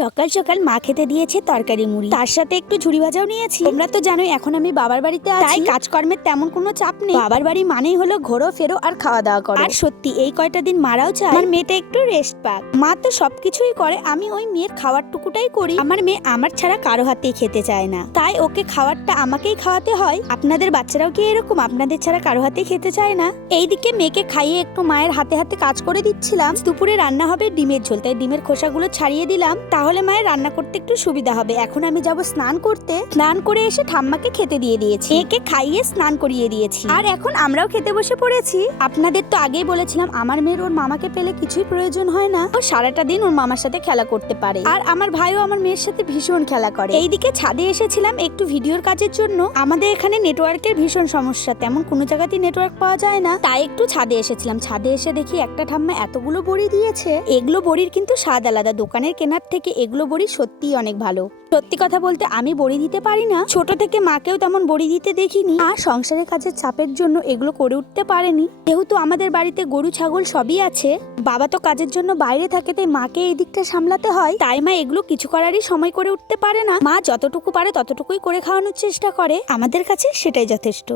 সকাল সকাল মা খেতে দিয়েছে তরকারি মুড়ি। তার সাথে একটু ঝুড়ি ভাজাও নিয়েছি। তোমরা তো জানোই এখন আমি বাবার বাড়িতে আছি। তাই কাজকর্মের তেমন কোনো চাপ নেই। বাবার বাড়ি মানেই হলো ঘোরো ফেরো আর খাওয়া দাওয়া করো। আর সত্যি এই কয়টা দিন মারাও চায় আমার মেয়েটা একটু রেস্ট পাক। মা তো সবকিছুই করে আমি ওই মেয়ের খাওয়ার টুকুটাই করি। আমার মেয়ে আমার ছাড়া কারও হাতেই খেতে চায় না। তাই ওকে খাওয়ারটা আমাকেই খাওয়াতে হয়। আপনাদের বাচ্চারাও কি এরকম? আপনাদের ছাড়া কারও হাতেই খেতে চায় না। এইদিকে মেয়েকে খাইয়ে একটু মায়ের হাতে হাতে কাজ করে দিচ্ছিলাম। দুপুরে রান্না হবে ডিমের ঝোল তাই ডিমের খোসাগুলো ছাড়িয়ে দিলাম। তাহলে মায়ের রান্না করতে একটু সুবিধা হবে। এখন আমি যাব স্নান করতে। স্নান করে এসে ঠাম্মাকে খেতে দিয়ে দিয়েছি। একে খাইয়ে স্নান করিয়ে দিয়েছি। আর এখন আমরাও খেতে বসে পড়েছি। আপনাদের তো আগেই বলেছিলাম, আমার মেয়ের ওর মামাকে পেলে কিছুই প্রয়োজন হয় না। ও সারাটা দিন ওর মামার সাথে খেলা করতে পারে। আর আমার ভাইও আমার মেয়ের সাথে ভীষণ খেলা করে। এইদিকে ছাদে এসেছিলাম একটু ভিডিওর কাজের জন্য। আমাদের এখানে নেটওয়ার্কের ভীষণ সমস্যা। তেমন কোনো জায়গাতেই নেটওয়ার্ক পাওয়া যায় না। তাই একটু ছাদে এসেছিলাম। ছাদে এসে দেখি একটা ঠাম্মা এতগুলো বড়ি দিয়েছে। এগুলো বড়ির কিন্তু স্বাদ আলাদা। দোকানের কেনার থেকে এগুলো বড়ি সত্যিই অনেক ভালো। সত্যি কথা বলতে আমি বড়ি দিতে পারি না। ছোট থেকে মাকেও তেমন বড়ি দিতে দেখিনি। আর সংসারের কাজের চাপের জন্য এগুলো করে উঠতে পারেনি। যেহেতু আমাদের বাড়িতে গরু, ছাগল সবই আছে, বাবা তো কাজের জন্য বাইরে থাকে, তাই মাকে এই দিকটা সামলাতে হয়। তাই মা এগুলো কিছু করারই সময় করে উঠতে পারে না। মা যতটুকু পারে ততটুকুই করে খাওয়ানোর চেষ্টা করে। আমাদের কাছে সেটাই যথেষ্ট।